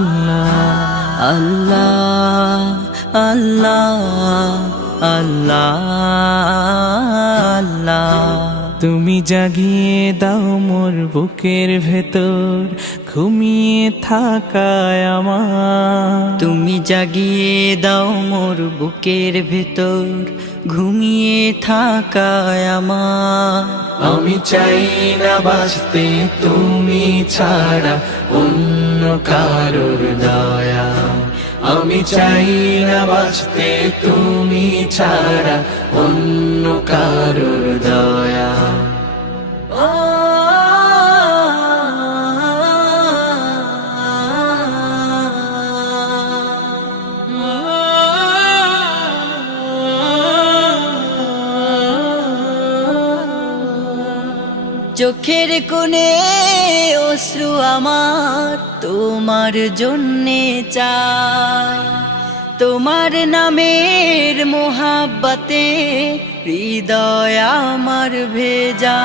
আল্লাহ আল্লাহ আল্লাহ আল্লাহ। তুমি জাগিয়ে দাও মোর বুকের ভেতর ঘুমিয়ে থাকায় আমার। তুমি জাগিয়ে দাও মোর বুকের ভেতর ঘুমিয়ে থাকায় আমার। আমি চাই না বাঁচতে তুমি ছাড়া অন্য কারোর দয়া। আমি চাই না বাঁচতে তুমি ছাড়া অন্য কারোর দয়া। চোখের কোণে অশ্রু আমার তোমার জন্যে চাই। তোমার নামের মোহাব্বতে হৃদয় আমার ভেজা।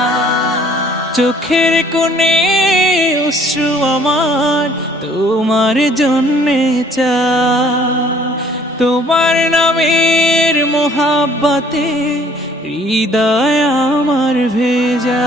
চোখের কোণে অশ্রু আমার তোমার জন্যে চাই। তোমার নামের মোহাব্বতে হৃদয় আমার ভেজা।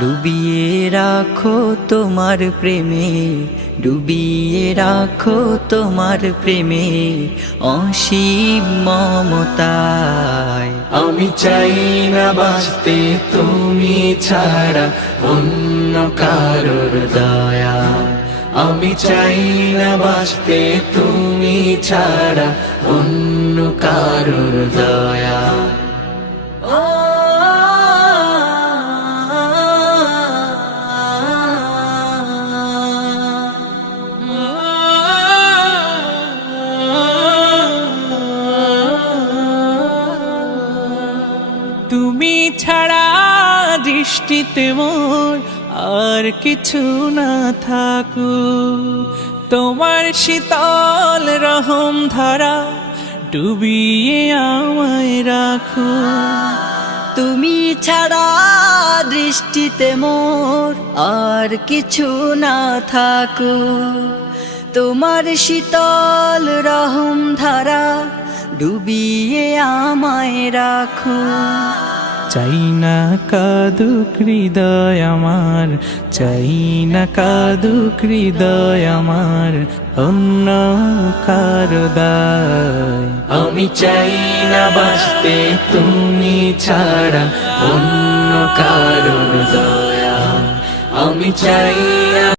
ডুবিয়ে রাখো তোমার প্রেমে, ডুবিয়ে রাখো তোমার প্রেমে অসীম মমতায়। আমি চাই না বাঁচতে তুমি ছাড়া অন্য কারোর দয়া। আমি চাই না বাঁচতে তুমি ছাড়া অন্য কারোর দয়া। তুমি ছাড়া দৃষ্টিতে মোর আর কিছু না থাকুক। তোমার শীতল রহম ধারা ডুবিয়ে আমায় রাখো। তুমি ছাড়া দৃষ্টিতে মোর আর কিছু না থাকুক। তোমার শীতল রহম ধারা ডুবিয়ে আমায় রাখো। চাই না কাঁদুক হৃদয় আমার, চাই না কাঁদুক হৃদয় আমার অন্য কারো দায়। আমি চাই না বাঁচতে তুমি ছাড়া অন্য কারোর দয়া। আমি চাই না